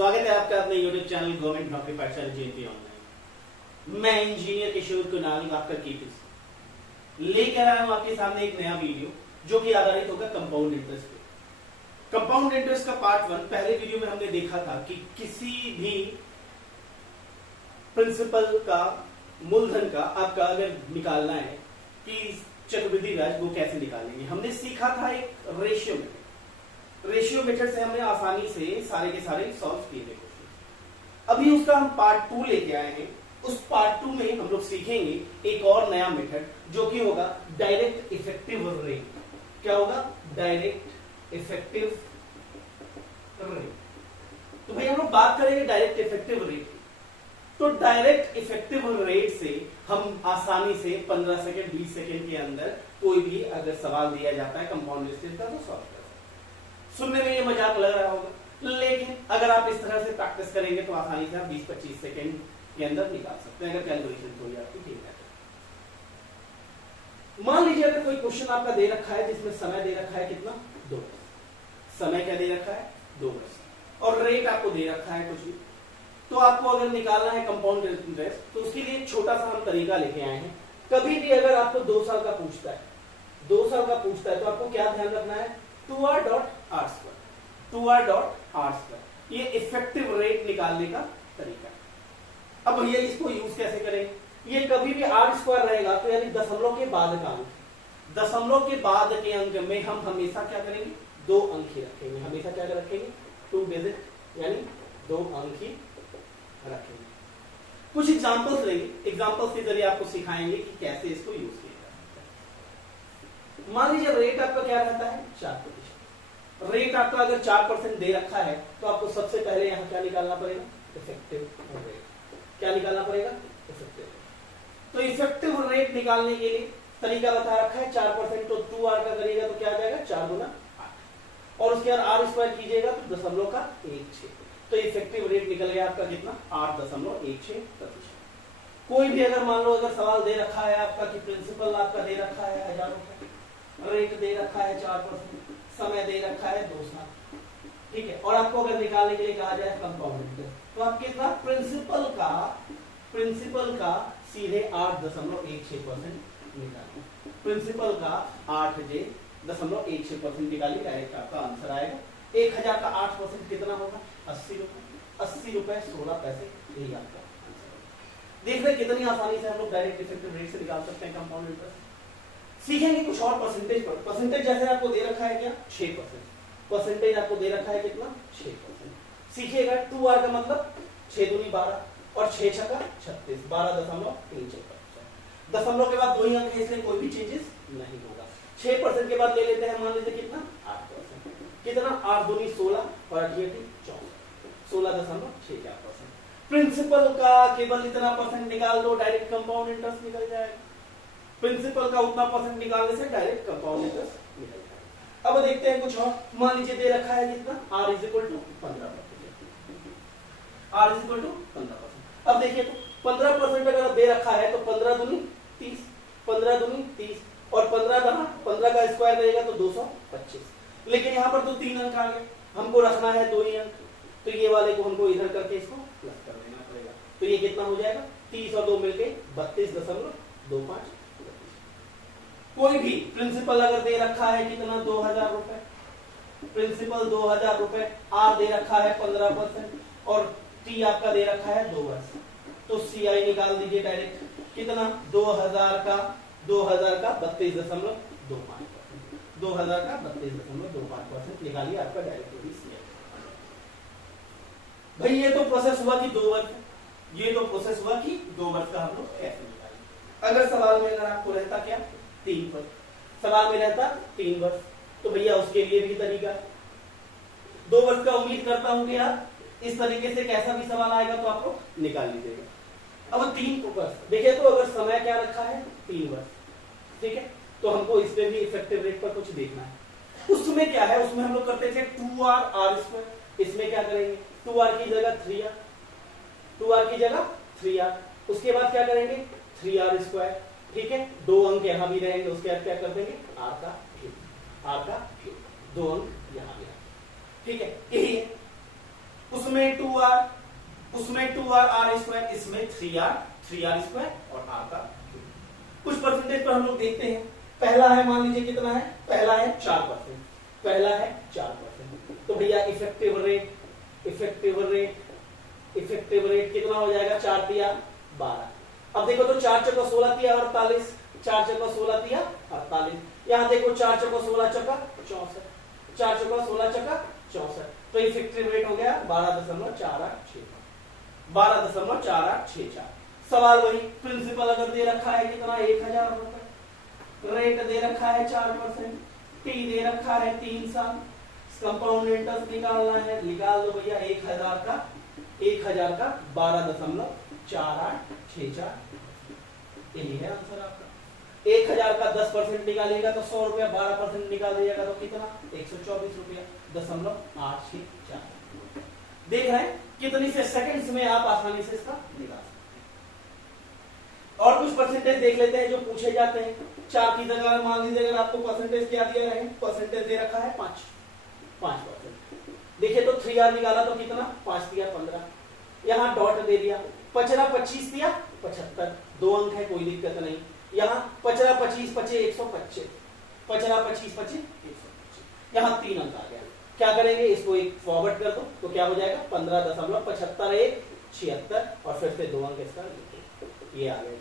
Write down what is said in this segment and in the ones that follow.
स्वागत है आपका अपने YouTube चैनल गवर्नमेंट नौकरी पाठशाला जेएनपी ऑनलाइन। मैं इंजीनियर किशोर कुणाल आपका केपीसी लेकर आया हूं आपके सामने एक नया वीडियो जो कि आधारित होगा कंपाउंड इंटरेस्ट पे। कंपाउंड इंटरेस्ट का पार्ट 1 पहले वीडियो में हमने देखा था कि किसी भी प्रिंसिपल का मूलधन का आपका अगर निकालना है कि चक्रवृद्धि ब्याज वो कैसे निकालेंगे। हमने सीखा था एक रेशियो मेथड से हमने आसानी से सारे के सारे सॉल्व किए थे क्वेश्चन। अभी उसका हम पार्ट 2 लेके आए हैं। उस पार्ट 2 में हम लोग सीखेंगे एक और नया मेथड जो कि होगा डायरेक्ट इफेक्टिव रेट। क्या होगा? Direct effective rate. तो भाई हम लोग बात करेंगे डायरेक्ट इफेक्टिव रेट। तो डायरेक्ट इफेक्टिव रेट से हम आसानी से 15 सेकेंड 20 सेकेंड के अंदर कोई भी अगर सवाल दिया जाता है कंपाउंड इंटरेस्ट का तो सॉल्व कर सकते हैं। सुनने में ये मजाक लग रहा होगा, लेकिन अगर आप इस तरह से प्रैक्टिस करेंगे तो आसानी से आप 20-25 सेकेंड के अंदर निकाल सकते हैं अगर कैलकुलेशन थोड़ी आपकी ठीक है। मान लीजिए अगर कोई क्वेश्चन आपका दे रखा है जिसमें समय दे रखा है कितना 2 वर्ष। समय क्या दे रखा है 2 वर्ष और रेट आपको दे रखा है कुछ भी। तो आपको अगर निकालना है कंपाउंड इंटरेस्ट तो उसके लिए एक छोटा सा हम तरीका लेके आए हैं। कभी भी अगर आपको 2 साल का पूछता है तो आपको क्या ध्यान रखना है 2r.r²। 2r.r²। ये इफेक्टिव रेट निकालने का तरीका है। अब भैया इसको यूज कैसे करें? ये कभी भी r² रहेगा तो यानी दशमलव के बाद का अंक। दशमलव के बाद के अंक में हम हमेशा क्या करेंगे 2 अंक ही रखेंगे। हमेशा क्या रखेंगे 2 डिजिट यानी 2 अंक ही रखेंगे। कुछ एग्जांपल्स लेंगे, एग्जांपल्स के जरिए आपको सिखाएंगे कि कैसे इसको यूज किया जाता है। मान लीजिए रेट आपका क्या रहता है 4%। रेट आपका अगर 4% दे रखा है तो आपको सबसे पहले यहां क्या निकालना पड़ेगा इफेक्टिव रेट। क्या निकालना पड़ेगा इफेक्टिव रेट। तो इफेक्टिव रेट निकालने के लिए तरीका बता रखा है 4% तो 2r का करिएगा तो क्या आ जाएगा 4 गुना 8 और उसके बाद r² कीजिएगा तो 0.16। तो इफेक्टिव रेट निकल गया आपका कितना 8.16%। कोई भी अगर मान लो अगर सवाल दे रखा है आपका कि प्रिंसिपल आपका दे रखा है 1000 रुपए, रेट दे रखा है 4%, समय दे रखा है 2 साल, ठीक है, और आपको अगर निकालने के लिए कहा जाए कंपाउंड इंटरेस्ट तो आपके साथ प्रिंसिपल का सीधे 8.16% निकालिए। प्रिंसिपल का 8.16% निकालिए, डायरेक्ट आपका आंसर आएगा। 1000 का 8% कितना होगा 80 रुपए। 80 रुपए 16 पैसे, यही आपका आंसर। देख रहे कितनी आसानी से हम लोग डायरेक्ट इफेक्टिव रेट से निकाल सकते हैं कंपाउंड इंटरेस्ट। सीखेंगे कुछ और परसेंटेज पर। परसेंटेज जैसे आपको दे रखा है क्या 6%। परसेंटेज आपको दे रखा है कितना 6%। सीखिएगा 2r का मतलब 6 दूनी 12 और 6 छक्का 36, 12.36%। दशमलव के बाद 2 ही अंक है इसलिए कोई भी चेंजेस नहीं होगा। 6% के बाद ले लेते हैं मान लीजिए कितना 8%। कितना 8 दूनी 16 और 8 14, 16.64%। प्रिंसिपल का केवल इतना परसेंट निकाल दो डायरेक्ट कंपाउंड इंटरेस्ट निकल जाएगा। प्रिंसिपल का उतना परसेंट निकालने से डायरेक्ट कंपाउंड इंटरेस्ट निकल जाएगा। अब देखते हैं कुछ और। मान लीजिए दे रखा है कितना r = 15%। r = 15%। अब देखिए तो 15% अगर दे रखा है तो 15 दूनी 30, 15 दूनी 30 और 15 का स्क्वायर रहेगा तो 225। लेकिन यहाँ पर तो 3 अंक आ गए, हमको रखना है 2 ही अंक, तो ये वाले को हमको इधर करके इसको प्लस कर देना पड़ेगा। तो ये कितना हो जाएगा 30 और 2 मिलके 32.25। कोई भी प्रिंसिपल अगर दे रखा है कितना 2000 रुपए, प्रिंसिपल 2000 रुपए, आर दे रखा है 15% और टी आपका दे रखा है 2 वर्ष, तो सीआई निकाल दीजिए डायरेक्ट। कितना 2000 का 32.25%। 2000 का 32.25% निकालिए आपका डायरेक्ट सीआई। भाई ये तो प्रोसेस हुआ कि 2 वर्ष, ये तो प्रोसेस हुआ कि 2 वर्ष का हम लोग कैसे निकालेंगे। अगर सवाल में अगर आपको रहता क्या 3 वर्ष, सवाल में रहता 3 वर्ष तो भैया उसके लिए भी तरीका 2 वर्ष का उम्मीद करता हूं कि आप इस तरीके से कैसा भी सवाल आएगा तो आपको निकाल लीजिएगा। अब 3 वर्ष देखिए तो अगर समय क्या रखा है 3 वर्ष, ठीक है, तो हमको इस पे भी इफेक्टिव रेट पर कुछ देखना है। उसमें क्या है, उसमें हम लोग करते थे 2r/r²। इसमें क्या करेंगे 2r की जगह 3r, 2r की जगह 3r, उसके बाद क्या करेंगे 3r², ठीक है, 2 अंक यहां भी रहेंगे, उसके बाद क्या कर देंगे r का 2 अंक यहां भी, ठीक है, यही है। उसमें उसमें 2r आर स्क्वायर, इसमें 3r स्क्वायर और r का कुछ परसेंटेज पर हम लोग देखते हैं। पहला है, मान लीजिए कितना है, पहला है 4%, पहला है 4%। तो भैया इफेक्टिव रेट कितना हो जाएगा, 4 तिया 12। अब देखो तो 4 चौका 16 तिया 48, 4 चौका 16 तिया 48। यहां देखो 4 चौका 16 चौका 64, 4 चौका 16 चौका 64। तो इफेक्टिव रेट हो गया 12.4864, 12.4864। सवाल वही, प्रिंसिपल अगर दे रखा है कितना, 1000 रुपए, रेट दे रखा है 4%, टी दे रखा है 3 साल, कंपाउंड इंटरेस्ट निकालना है, निकाल दो भैया 1000 का 12.4864, यही है आंसर आपका। 1000 का 10% निकालिएगा तो 100 रुपया, 12% निकाल दीजिएगा तो कितना, 124 रुपया 0.864। देख रहे हैं कितनी से सेकंड्स में आप आसानी से इसका निकाल सकते हैं। और कुछ परसेंटेज देख लेते हैं जो पूछे जाते हैं। 4 की जगह मान लीजिए अगर आपको परसेंटेज क्या दिया रहे, परसेंटेज दे रखा है 5%। देखिए तो 3r निकाला तो कितना, 5 दिया 15, यहाँ डॉट दे दिया, 25 दिया 75, 2 अंक है कोई दिक्कत नहीं। यहाँ 25 25 125, 25 25 125, यहाँ 3 अंक आ गया। क्या करेंगे, इसको एक फॉरवर्ड कर दो तो क्या हो जाएगा, 15.75 और फिर से 2 अंक इसका ये आ गया।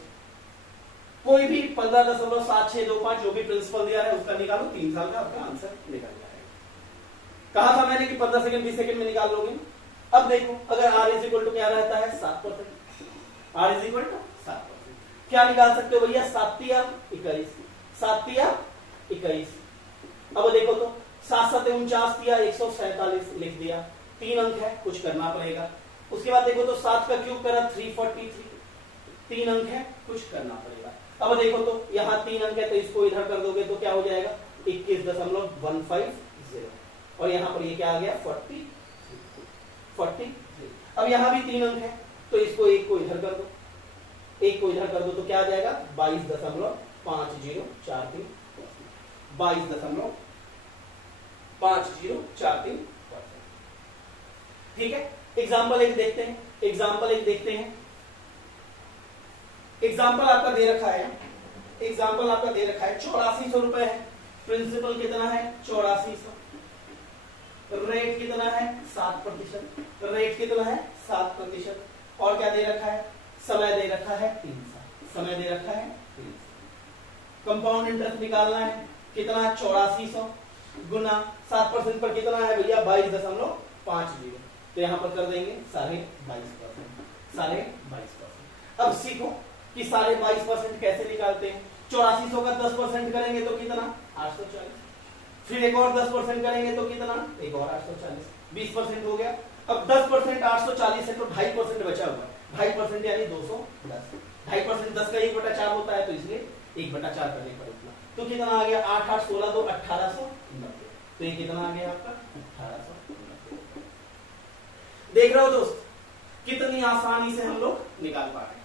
कोई भी 15.7625 जो भी प्रिंसिपल दिया है उसका निकालो, 3 साल का आपका आंसर निकल जाएगा। कहा था मैंने कि 15 सेकंड 20 सेकंड में निकाल लोगे। अब देखो अगर r इज इक्वल टू क्या रहता है, 7%, r इज इक्वल टू 7%, क्या निकाल सकते हो भैया, 7 तिया 21, 7 तिया 21। अब देखो तो 7 7 49 तिया 147 लिख दिया, 3 अंक है, कुछ करना पड़ेगा। उसके बाद देखो तो 7 का क्यूब करा 343, 3 अंक है, कुछ करना पड़ेगा। अब देखो तो यहाँ 3 अंक है तो इसको इधर कर दोगे तो क्या हो जाएगा, 21.150 और यहाँ पर ये क्या आ गया, 43। अब यहाँ भी 3 अंक है तो इसको एक को इधर कर दो, एक को इधर कर दो तो क्या आ जाएगा, 22.5043, 22.5043। ठीक है, एग्जाम्पल एक देखते हैं, एग्जाम्पल आपका दे रखा है, 8400 रुपए है, प्रिंसिपल कितना है 8400, रेट कितना है 7%, रेट कितना है 7%, और क्या दे रखा है, समय दे रखा है 3 साल, समय दे रखा है 3 साल। कंपाउंड इंटरेस्ट निकालना है कितना, 8400 गुना 7% पर कितना है भैया, 22.50। तो यहां पर कर देंगे 22.5%। अब सीखो कि 22.5% कैसे निकालते हैं। 8400 का 10% करेंगे तो कितना, 840, फिर एक और 10% करेंगे तो कितना, एक और 840, 20% हो गया। अब 10% 840 है तो 2.5% बचा हुआ है, 2.5% यानी 210, 2.5% 10 का 1/4 होता है तो इसलिए 1/4 करने पड़ेगा। तो कितना आ गया, 8 8 16 2 1890। तो ये कितना आ गया आपका 1890। देख रहे हो दोस्त कितनी आसानी से हम लोग निकाल पा रहे हैं।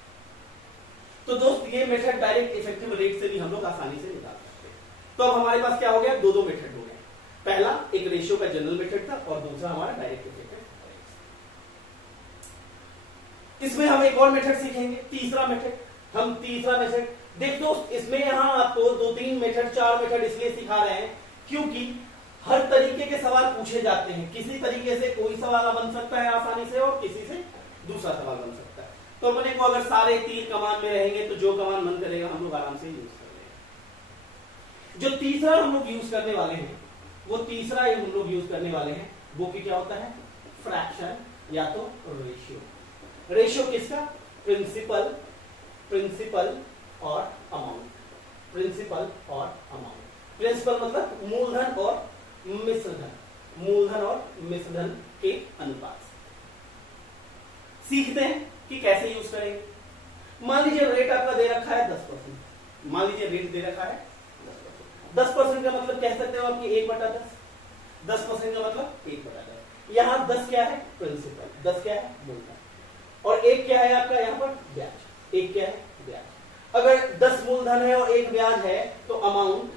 तो दोस्त ये मेथड डायरेक्ट इफेक्टिव रेट से भी हम लोग आसानी से निकाल सकते हैं। तो अब हमारे पास क्या हो गया, दो मेथड हो गए। पहला एक रेशियो का जनरल मेथड था और दूसरा हमारा डायरेक्ट इफेक्टिव। इसमें हम एक और मेथड सीखेंगे, तीसरा मेथड देख दोस्त, इसमें यहां आपको 2-3 मेथड 4 मेथड इसलिए सिखा रहे हैं क्योंकि हर तरीके के सवाल पूछे जाते हैं। किसी तरीके से कोई सवाल बन सकता है आसानी से और किसी से दूसरा सवाल बन सकता है। तो अपने को अगर सारे तीर कमान में रहेंगे तो जो कमान मन करेगा हम लोग आराम से यूज कर लेंगे। जो तीसरा हम लोग यूज करने वाले हैं वो भी क्या होता है, फ्रैक्शन या तो रेशियो। रेशियो किसका, प्रिंसिपल और अमाउंट। प्रिंसिपल मतलब मूलधन और मिश्रधन के अनुपात। सीखते हैं कि कैसे यूज करेंगे। मान लीजिए रेट आपका दे रखा है 10%, 10% का मतलब कह सकते हो आपकी 1/10, 10% का मतलब 1/10। यहां 10 क्या है, प्रिंसिपल, 10 क्या है, मूलधन, और 1 क्या है आपका यहाँ पर ब्याज। 1 क्या है, ब्याज। अगर 10 मूलधन है और 1 ब्याज है तो अमाउंट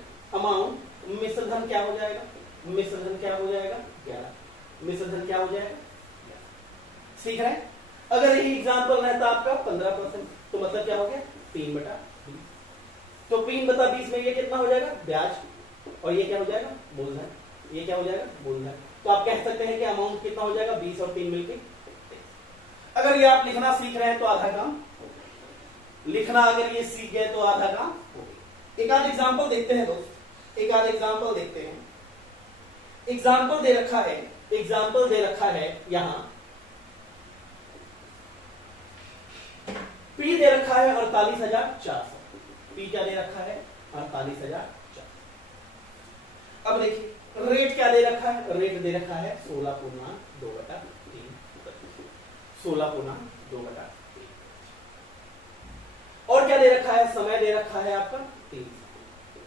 मिश्रधन क्या हो जाएगा, 11। मिश्रधन क्या हो जाएगा, सीख रहे हैं? अगर यही एग्जाम्पल रहता आपका 15%, तो मतलब क्या हो गया 3/20। तो 3/20 में ये कितना हो जाएगा ब्याज, और ये क्या हो जाएगा मूलधन, ये क्या हो जाएगा मूलधन। तो आप कह सकते हैं कि अमाउंट कितना हो जाएगा 20 और 3 मिलके। अगर ये आप लिखना सीख रहे हैं तो आधा काम, लिखना अगर ये सीख गए तो आधा काम हो गया। एक आध एग्जाम्पल देखते हैं दोस्त, एक आध एग्जाम्पल देखते हैं। एग्जाम्पल दे रखा है, एग्जाम्पल दे रखा है यहां पी दे रखा है 48,400। पी क्या दे रखा है 48,400। अब देखिए रेट क्या दे रखा है, रेट दे रखा है 16/2/3, 16/2/3। और क्या दे रखा है, समय दे रखा है आपका 3 साल,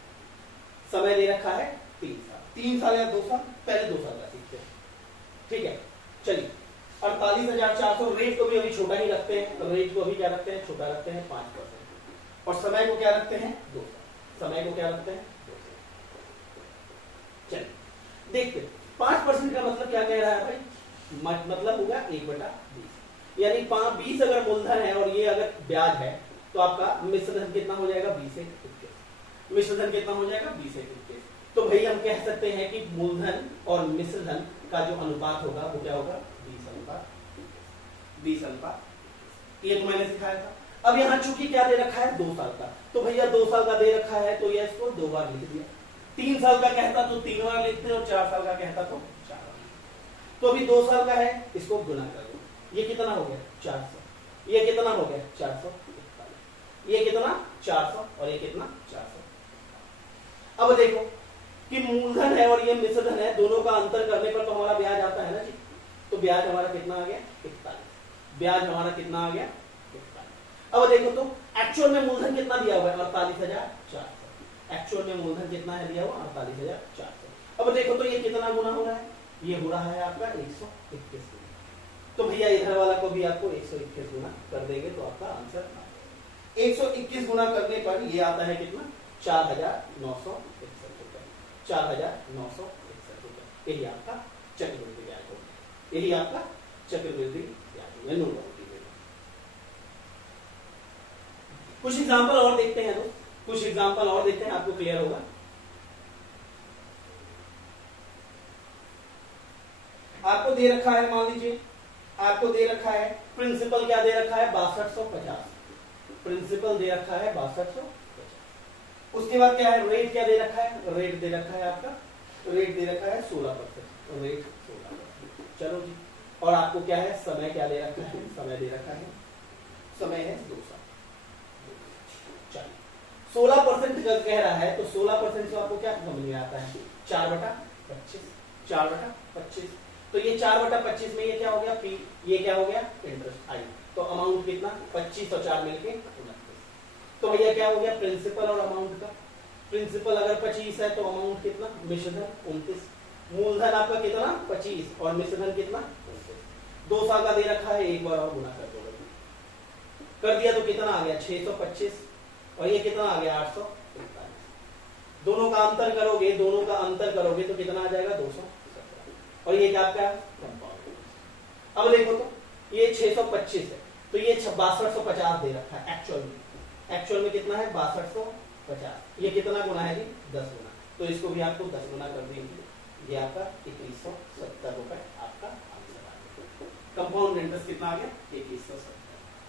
समय दे रखा है 3 साल। 3 साल या 2 साल, पहले 2 साल का सीखते हैं, ठीक है। चलिए 48,400, रेट को भी अभी छोटा ही रखते हैं, रेट को अभी क्या रखते हैं छोटा रखते हैं 5%, और समय को क्या रखते हैं 2 साल, समय को क्या रखते हैं 2 साल। चलिए देखते 5% का मतलब क्या कह रहा है भाई, मतलब होगा 1/20, यानी 20 अगर मूलधन है और ये अगर ब्याज है तो आपका मिश्रधन कितना हो जाएगा 20/21। मिश्रधन कितना हो जाएगा 20/21। तो भाई हम कह सकते हैं कि मूलधन और मिश्रधन का जो अनुपात होगा वो क्या होगा 20/20। ये तो मैंने सिखाया था। अब यहाँ चूंकि क्या दे रखा है 2 साल का, तो भैया 2 साल का दे रखा है तो ये इसको 2 बार लिख दिया। 3 साल का कहता तो 3 बार लिखते, और 4 साल का कहता तो 4 बार। तो अभी 2 साल का है, इसको गुना कर दो, ये कितना हो गया 400, ये कितना हो गया 441, ये कितना 400, और ये कितना 400। अब देखो कि मूलधन है और ये मिश्रधन है, दोनों का अंतर करने पर तो हमारा ब्याज आता है ना जी। तो ब्याज हमारा कितना आ गया 41, ब्याज हमारा कितना आ गया 41। अब देखो तो एक्चुअल में मूलधन कितना दिया हुआ है 48,400, एक्चुअल में मूलधन कितना है दिया हुआ 48,400। अब देखो तो ये कितना गुना हो रहा है, ये हो रहा है आपका 121 गुना। तो भैया इधर वाला को भी आपको 121 गुना कर देंगे तो आपका आंसर 121 गुना करने पर ये आता है कितना 4,961 रुपए, 4,961 रुपए। यही आपका चक्रवृद्धि ब्याज होगा, यही आपका चक्रवृद्धि ब्याज होगा। नोट डाउन कीजिएगा। कुछ एग्जांपल और देखते हैं दोस्त, कुछ एग्जांपल और देखते हैं, आपको क्लियर होगा। आपको दे रखा है, मान लीजिए आपको दे रखा है प्रिंसिपल क्या दे रखा है 6250, प्रिंसिपल दे रखा है 6250। उसके बाद क्या है रेट क्या दे रखा है, रेट दे रखा है आपका, रेट दे रखा है 16%, रेट 16%। चलो जी, और आपको क्या है समय क्या दे रखा है, समय दे रखा है, समय है 2 साल। चलिए 16% जब कह रहा है तो 16% से आपको क्या समझ में आता है 4/25, 4/25। तो ये 4/25 में ये क्या हो गया पी, ये क्या हो गया इंटरेस्ट आई। तो अमाउंट कितना 25 और 4 मिलके 29। तो भैया क्या हो गया प्रिंसिपल और अमाउंट का, प्रिंसिपल अगर 25 है तो अमाउंट कितना मिश्रधन 29, मूलधन आपका कितना 25 और मिश्रधन कितना 29। 2 साल का दे रखा है, एक बार और गुना कर दो, कर दिया तो कितना आ गया 625, और ये कितना आ गया 841। दोनों का अंतर करोगे, दोनों का अंतर करोगे तो कितना आ जाएगा 217, और ये क्या आपका कंपाउंड। अब देखो तो ये 625 है तो ये 6250 दे रखा है एक्चुअल में, एक्चुअल में कितना है 6250। ये कितना गुना है जी 10 गुना, तो इसको भी आपको 10 गुना कर देंगे, ये आपका 2170 रुपए आपका आंसर आ गया। कंपाउंड इंटरेस्ट कितना आ गया 2170।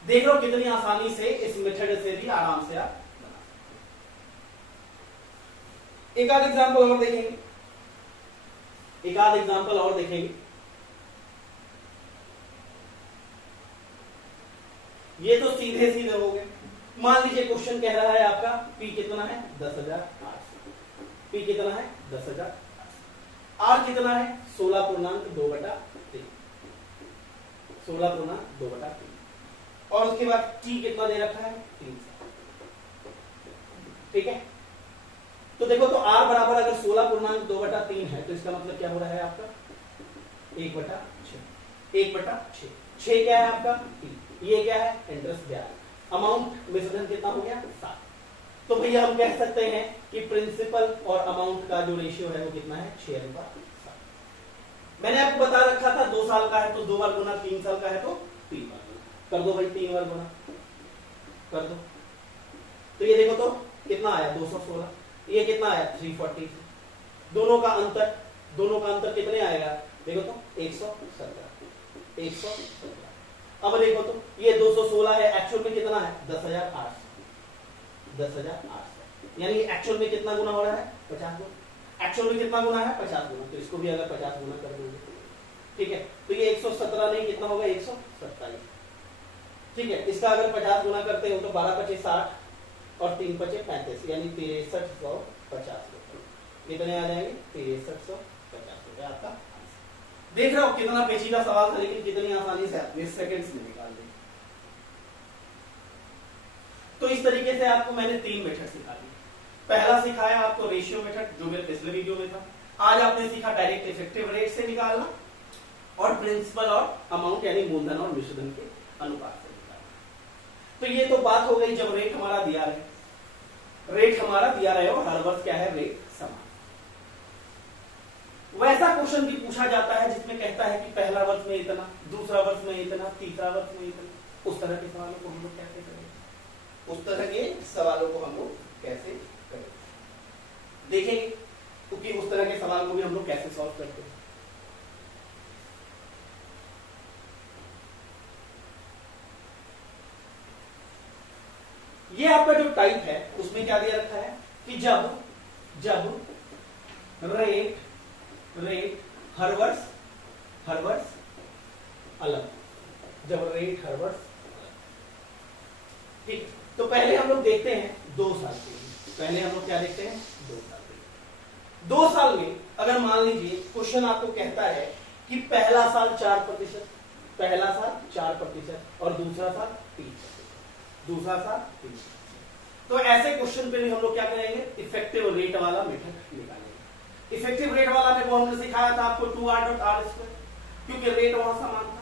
देख लो कितनी आसानी से इस मेथड से भी आराम से आप बना सकते। एक आध एग्जांपल और देखेंगे, एक आध एग्जांपल और देखेंगे। ये तो सीधे सीधे हो गए। मान लीजिए क्वेश्चन कह रहा है आपका पी कितना है 10,800, पी कितना है 10,800, आर कितना है 16.2/3, 16.2/3, और उसके बाद टी कितना दे रखा है 300। ठीक है, तो देखो तो आर बराबर अगर 16.2/3 है तो इसका मतलब क्या हो रहा है आपका 1/6, 1/6। 6 क्या है आपका टी, ये क्या है इंटरेस्ट ब्याज, अमाउंट मिश्रधन कितना हो गया 7। तो भैया हम कह सकते हैं कि प्रिंसिपल और अमाउंट का जो रेशियो है वो कितना है 6:7। मैंने आपको बता रखा रखा था 2 साल का है तो 2 बार गुना, 3 साल का है तो 3 बार गुना। कर दो भाई 3 बार गुना कर दो, तो ये देखो तो कितना आया 216, ये कितना आया 340। दोनों का अंतर कितने आएगा देखो तो 117। अब देखो तो ये 216 है, एक्चुअल में कितना है 10,800, यानी एक्चुअल में कितना गुना हो रहा है 50 गुना। एक्चुअल में कितना गुना है 50 गुना, तो इसको भी अगर 50 गुना कर दोगे ठीक है, तो ये 117 नहीं कितना होगा 127। ठीक है, इसका अगर 50 गुना करते हो तो 12 25 60 और 3 25 35, यानी 6350 रुपए। कितने आ जाएंगे 6350 रुपए आपका। देख रहे हो कितना पेचीदा सवाल था, लेकिन कितनी आसानी से आपने सेकंड्स में निकाल दिया। तो इस तरीके से आपको मैंने 3 मेथड सिखा दी। पहला सिखाया आपको रेशियो मेथड, जो मेरे पिछले वीडियो में था। आज आपने सीखा डायरेक्ट इफेक्टिव रेट से निकालना, और प्रिंसिपल और अमाउंट यानी मूलधन और मिश्रधन के अनुपात से निकालना। तो ये तो बात हो गई जब रेट हमारा दिया रहे, और हर वर्ष क्या है रेट समान। वैसा क्वेश्चन भी पूछा जाता है जिसमें कहता है कि पहला वर्ष में इतना, दूसरा वर्ष में इतना, तीसरा वर्ष में इतना। उस तरह के सवालों को हम लोग कैसे करेंगे, देखेंगे, क्योंकि उस तरह के सवाल को भी हम लोग कैसे सॉल्व करते हैं। ये आपका जो टाइप है उसमें क्या दिया रखा है कि जब रेट हर वर्ष अलग, जब रेट हर वर्ष अलग। ठीक, तो पहले हम लोग देखते हैं 2 साल के लिए। पहले हम लोग क्या देखते हैं 2 साल के लिए। 2 साल में अगर मान लीजिए क्वेश्चन आपको कहता है कि पहला साल 4%, और दूसरा साल 3%, तो ऐसे क्वेश्चन पे भी हम लोग क्या करेंगे इफेक्टिव रेट वाला मेथड निकालेंगे। इफेक्टिव रेट वाला में वो हमने सिखाया था आपको 2r.r², क्योंकि रेट वहां समान था।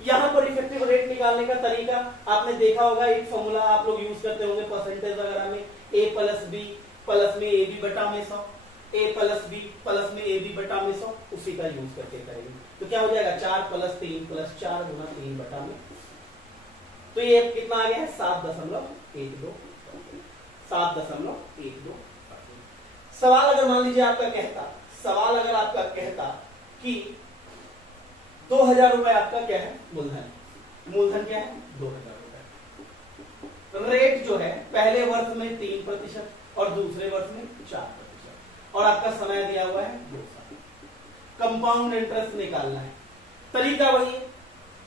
यहां पर इफेक्टिव रेट निकालने का तरीका आपने देखा होगा, एक फॉर्मूला आप लोग यूज करते होंगे परसेंटेज वगैरह में, a + b प्लस में ab बटा में 100, a + b प्लस में ab बटा में 100, उसी का यूज करके करेंगे। तो क्या हो जाएगा 4 + 3 + 4 गुना 3 बटा में, तो ये कितना आ गया है 7.12। सवाल अगर मान लीजिए आपका कहता कि 2000 रुपए आपका क्या है मूलधन क्या है 2000 रुपए। रेट जो है पहले वर्ष में 3% और दूसरे वर्ष में 4%, और आपका समय दिया हुआ है 2 साल। कंपाउंड इंटरेस्ट निकालना है, तरीका वही है,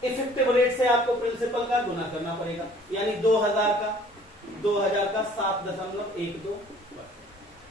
इफेक्टिव रेट से आपको प्रिंसिपल का गुना करना पड़ेगा, यानी 2000 का 7.12%,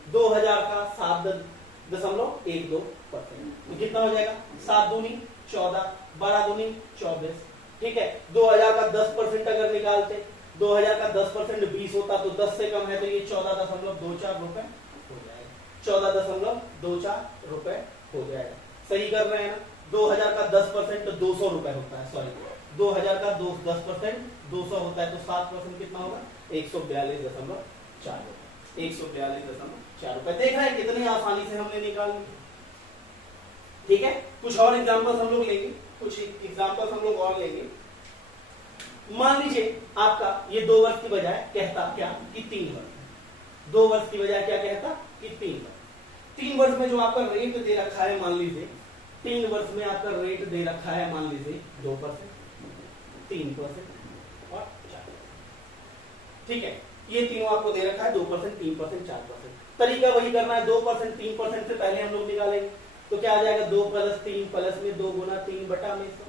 2000 का 7.12%, तो कितना हो जाएगा 7 दूनी 14, 12 दूनी 24। ठीक है, 2000 का 10% अगर निकालते, 2000 का 10% 20 होता, तो 10 से कम है, तो ये 14.24 रुपए हो जाएगा, 14.24 रुपए हो जाएगा। सही कर रहे हैं ना, 2000 का 10% 200 रुपए होता है, सॉरी 2000 का 10% 200 होता है, तो 7% कितना होगा 142.4 रुपए, 142.4 रुपए। देख रहे हैं कितनी आसानी से हमने निकाल ली। ठीक है, कुछ और एग्जांपल्स हम लोग लेंगे, मान लीजिए आपका ये 2 वर्ष की बजाय कहता क्या कि 3 वर्ष, 2 वर्ष की बजाय क्या कहता कि 3 वर्ष। 3 वर्ष में जो आपका रेट दे रखा है, मान लीजिए 3 वर्ष में आपका रेट दे रखा है, मान लीजिए 2%, 3% और 4%। ठीक है, ये तीनों आपको दे रखा है 2%, 3%, 4%। तरीका वही करना है, 2%, 3% से पहले हम लोग निकालेंगे, तो क्या आ जाएगा 2 + 3 प्लस में 2 गुना 3 बटा में 100,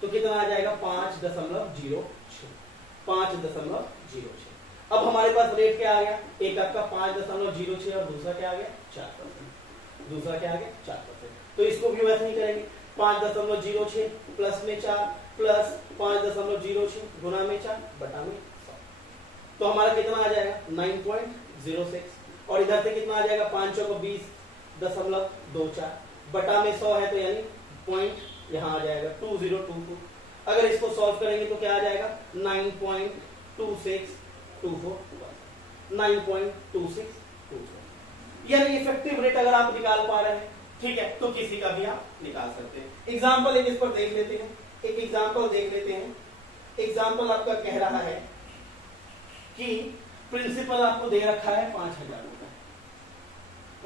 तो कितना आ जाएगा 5.06। अब हमारे पास रेट क्या आ गया, एक आपका 5.06 और दूसरा क्या आ गया 4%, तो इसको भी वैसे ही करेंगे, 5.06 प्लस में 4 प्लस 5.06 गुना में 4 बटा में 100, तो हमारा कितना आ जाएगा 9.06, और इधर से कितना आ जाएगा 5 को 20.24 बटा में 100 है, तो यानी पॉइंट यहां आ जाएगा 2022। अगर इसको सॉल्व करेंगे तो क्या आ जाएगा 9.2624, यानी इफेक्टिव रेट अगर आप निकाल पा रहे हैं ठीक है, तो किसी का भी आप निकाल सकते हैं। एग्जाम्पल एक इस पर देख लेते हैं, एक एग्जाम्पल देख लेते हैं। एग्जाम्पल आपका कह रहा है कि प्रिंसिपल आपको दे रखा है 5,000 रुपए,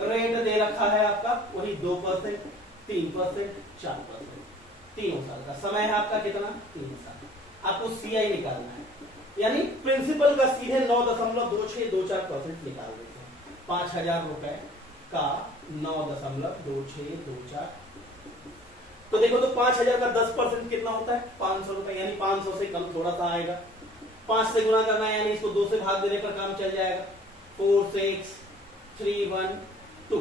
रेट दे रखा है आपका वही 2%, 3%, 4%, 3 साल का समय है आपका कितना, 3 साल। आपको CI निकालना है, यानी प्रिंसिपल का सीधे 9.2624% निकाल देते हैं। 5,000 रुपए का 9.2624, तो देखो तो 5,000 का 10% कितना होता है, 500 रुपए, यानी 500 से कम थोड़ा सा आएगा। 5 से गुना करना है, यानी इसको 2 से भाग देने पर काम चल जाएगा। 4, 6, 3, 1, 2,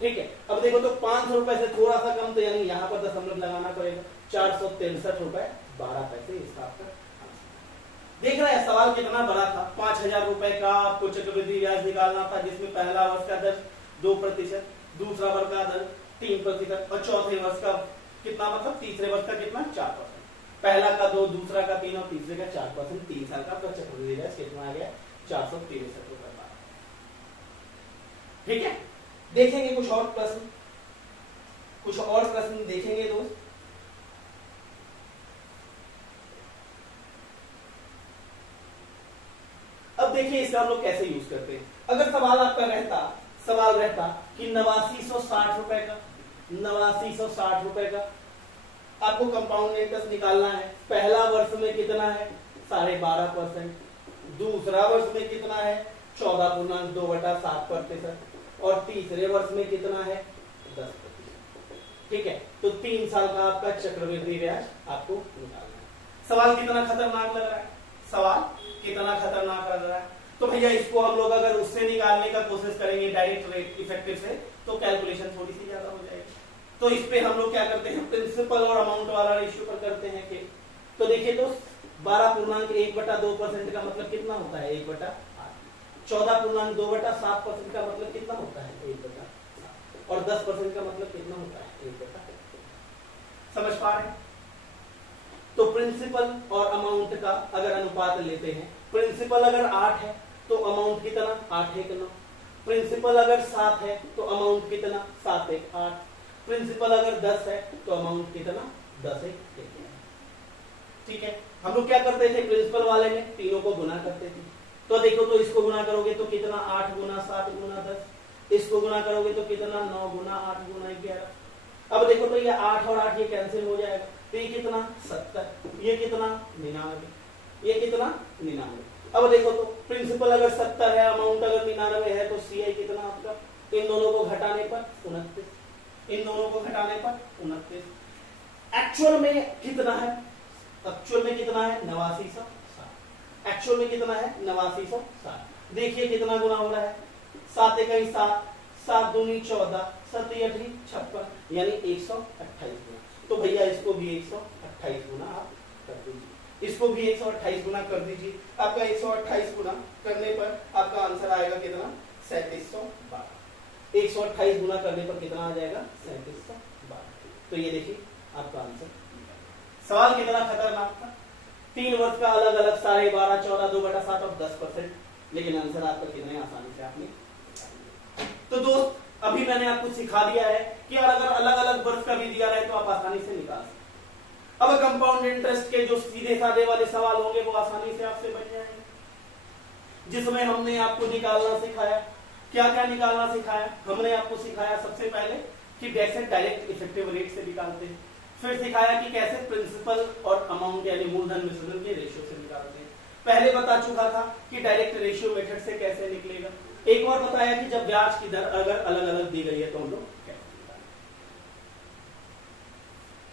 ठीक है। अब देखो तो 500 रुपए से थोड़ा सा कम, तो यानी यहाँ पर दशमलव लगाना पड़ेगा। 463 रुपए 12 पैसे इसका आपका। देख रहे हैं सवाल कितना बड़ा था। 5,000 रुपए का आपको चक्रवृद्धि ब्याज निकालना था, जिसमें पहला वर्ष का दर 2%, दूसरा वर्ष का दर 3% और चौथे वर्ष का कितना, मतलब तीसरे वर्ष का कितना, 4%। पहला का 2, दूसरा का 3 और तीसरे का 4%। 3 साल का चक्रवृद्धि ब्याज कितना आ गया, 463 रुपए। ठीक है, देखेंगे कुछ और प्रश्न, कुछ और प्रश्न देखेंगे दोस्त। अब देखिए इसका हम लोग कैसे यूज करते हैं। अगर सवाल आपका रहता कि 8960 रुपए का, 8960 रुपए का आपको कंपाउंड इंटरेस्ट निकालना है। पहला वर्ष में कितना है, 12.5%, दूसरा वर्ष में कितना है, 14.2/7%, और तीसरे वर्ष में कितना है, 10%। ठीक है, तो 3 साल का आपका चक्रवृद्धि ब्याज आपको निकालना है। सवाल कितना खतरनाक लग रहा है, सवाल कितना खतरनाक लग रहा है। तो भैया इसको हम लोग अगर उससे निकालने का कोशिश करेंगे डायरेक्ट रेट इफेक्टिव से, तो कैलकुलेशन थोड़ी सी ज्यादा हो जाएगी। तो इस पे हम लोग क्या करते हैं, प्रिंसिपल और अमाउंट वाला रेशियो पर करते हैं कि, तो देखिए तो 12.1/2% का मतलब कितना होता है, 1/8। 14.2/7% का मतलब कितना होता है, 1/7, और 10% का मतलब कितना होता है, 1/8। समझ पा रहे हैं। तो प्रिंसिपल और अमाउंट का अगर अनुपात लेते हैं, प्रिंसिपल अगर 8 है तो अमाउंट कितना, 8×1 9। प्रिंसिपल अगर 7 है तो अमाउंट कितना, 7×1 8। प्रिंसिपल अगर 10 है तो अमाउंट कितना, 10×1 11। ठीक है, हम लोग क्या करते थे प्रिंसिपल वाले में, तीनों को गुना करते थे। तो देखो तो इसको गुना करोगे तो कितना, 8 × 7 × 10। इसको गुना करोगे तो कितना, 9 × 8 × 11। अब देखो तो ये 8 और 8 ये कैंसिल हो जाएगा, तो ये कितना, 70, ये कितना, 99, ये कितना, 99। अब देखो तो प्रिंसिपल अगर 70 है, अमाउंट अगर 99 है, तो CI कितना आपका, इन दोनों को घटाने पर 29, इन दोनों को घटाने पर 29। एक्चुअल में कितना है, एक्चुअल में कितना है, 8960। एक्चुअल में कितना है, 8960। देखिए कितना गुना हो रहा है, 7×1 7, 7 दूनी 14, 7 8 56, यानी 128 गुना। तो भैया इसको भी 128 गुना आप कर दीजिए, इसको भी 128 गुना कर दीजिए। आपका 128 गुना करने पर आपका आंसर आएगा कितना, 3712। 128 गुना करने पर कितना आ जाएगा, 3712। तो ये देखिए आपका आंसर। सवाल कितना खतरनाक था, 3 वर्ष का अलग अलग 12.5, 14, 2/7 और 10%, लेकिन आंसर आपका कितने आसानी से आपने। तो दोस्त अभी मैंने आपको सिखा दिया है कि अगर अलग अलग वर्ष का भी दिया रहे तो आप आसानी से निकाल सकते। अब कंपाउंड इंटरेस्ट के जो सीधे साधे वाले सवाल होंगे वो आसानी से आपसे बन जाएंगे, जिसमें हमने आपको निकालना सिखाया। क्या क्या निकालना सिखाया, हमने आपको सिखाया सबसे पहले कि कैसे डायरेक्ट इफेक्टिव रेट से निकालते हैं, फिर सिखाया कि कैसे प्रिंसिपल और अमाउंट यानी मूलधन मिश्रण के रेशियो से निकालते हैं। पहले बता चुका था कि डायरेक्ट रेशियो मेथड से कैसे निकलेगा। एक और बताया कि जब ब्याज की दर अगर अलग अलग दी गई है तो हम लोग कैसे निकालें।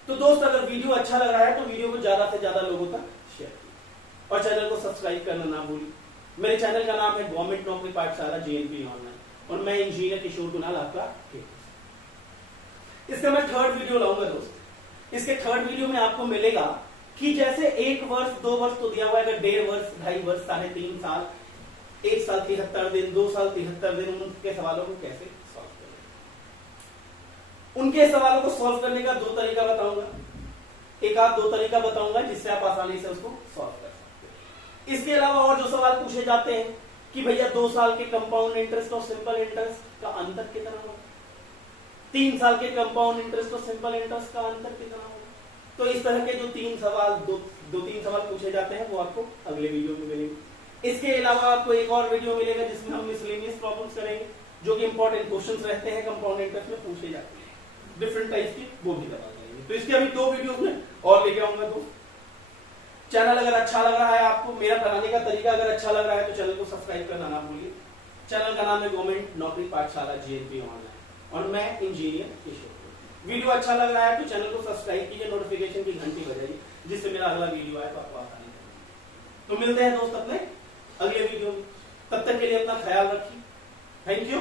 तो दोस्त अगर वीडियो अच्छा लग रहा है तो वीडियो को ज्यादा से ज्यादा लोगों तक शेयर कीजिए और चैनल को सब्सक्राइब करना ना भूलिए। मेरे चैनल का नाम है गवर्नमेंट नौकरी पाठशाला JNP ऑनलाइन, और मैं इंजीनियर किशोर कुणाल आपका। इसका मैं थर्ड वीडियो लाऊंगा दोस्त। इसके थर्ड वीडियो में आपको मिलेगा कि जैसे 1 वर्ष 2 वर्ष तो दिया हुआ है, अगर 1.5 वर्ष 2.5 वर्ष 3.5 साल, 1 साल 73 दिन, 2 साल 73 दिन, उनके सवालों को कैसे सॉल्व करें। उनके सवालों को सॉल्व करने का 2 तरीका बताऊंगा, एक आध 2 तरीका बताऊंगा जिससे आप आसानी से उसको सॉल्व कर सकते हैं। इसके अलावा और जो सवाल पूछे जाते हैं कि भैया 2 साल के कंपाउंड इंटरेस्ट और सिंपल इंटरेस्ट का अंतर कितना होगा, 3 साल के कंपाउंड इंटरेस्ट और सिंपल इंटरेस्ट का अंतर कितना होगा। तो इस तरह के जो 3 सवाल दो 3 सवाल पूछे जाते हैं वो आपको अगले वीडियो में मिलेंगे। इसके अलावा आपको एक और वीडियो मिलेगा जिसमें हम मिसलेनियस प्रॉब्लम्स करेंगे, जो कि इंपॉर्टेंट क्वेश्चंस रहते हैं कंपाउंड इंटरेस्ट में पूछे जाते हैं डिफरेंट टाइप्स के, वो भी करवा देंगे। तो इसके अभी 2 वीडियोस में और लेके आऊंगा। दोस्त चैनल अगर अच्छा लग रहा है आपको, मेरा पढ़ाने का तरीका अगर अच्छा लग रहा है तो चैनल को सब्सक्राइब करना ना भूलिए। चैनल का नाम है गवर्नमेंट नौकरी पाठशाला GNP ऑनलाइन और मैं इंजीनियर किशोर। वीडियो अच्छा लग रहा है तो चैनल को सब्सक्राइब कीजिए, नोटिफिकेशन की घंटी बजाइए, जिससे मेरा अगला वीडियो आए तो आपको आसानी हो। तो मिलते हैं दोस्त अपने अगले वीडियो में, तब तक के लिए अपना ख्याल रखिए। Thank you.